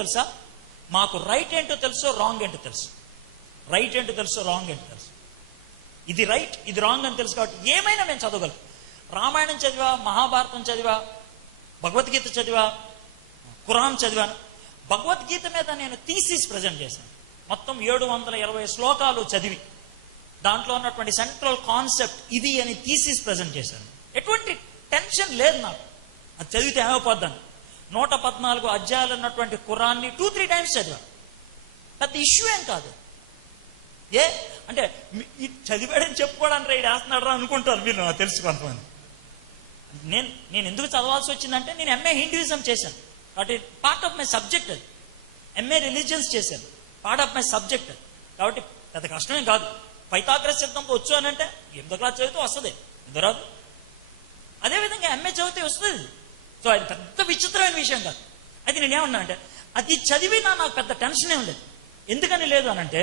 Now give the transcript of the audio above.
తెలుసా, మాకు రైట్ ఏంటో తెలుసు, రాంగ్ ఏంటో తెలుసు. రైట్ ఏంటో తెలుసు, రాంగ్ ఏంటో తెలుసు. ఇది రైట్, ఇది రాంగ్ అని తెలుసు కాబట్టి ఏమైనా మేము చదవగలం. రామాయణం చదివా, మహాభారతం చదివా, భగవద్గీత చదివా, ఖురాన్ చదివాను. భగవద్గీత మీద నేను థీసిస్ ప్రజెంట్ చేశాను. మొత్తం 720 శ్లోకాలు చదివి దాంట్లో ఉన్నటువంటి సెంట్రల్ కాన్సెప్ట్ ఇది అని థీసిస్ ప్రజెంట్ చేశాను. ఎటువంటి టెన్షన్ లేదు నాకు, అది చదివితే ఏమైపోద్దాను. 114 అధ్యాయాలు ఉన్నటువంటి ఖురాన్ని 2-3 టైమ్స్ చదివాను. పెద్ద ఇష్యూ ఏం కాదు. అంటే చదివాడని చెప్పుకోవడానికి రైడ్ వేస్తున్నాడు అనుకుంటారు మీరు, నాకు తెలుసు కొంతమంది. నేను ఎందుకు చదవాల్సి వచ్చిందంటే, నేను ఎంఏ హిందూయిజం చేశాను కాబట్టి పార్ట్ ఆఫ్ మై సబ్జెక్ట్ అది. ఎంఏ రిలీజియన్స్ చేశాను, పార్ట్ ఆఫ్ మై సబ్జెక్ట్ అది. కాబట్టి పెద్ద కష్టమేం కాదు. పైథాగరస్ సిద్ధాంతం వచ్చు అని అంటే 8వ క్లాస్ చదివితే వస్తుంది, ఎందుకు రాదు? అదేవిధంగా ఎంఏ చదివితే వస్తుంది. సో అది పెద్ద విచిత్రమైన విషయం కాదు. అయితే నేనేమన్నా అంటే, అది చదివినా నాకు పెద్ద టెన్షన్ ఏం లేదు. ఎందుకని లేదు అనంటే,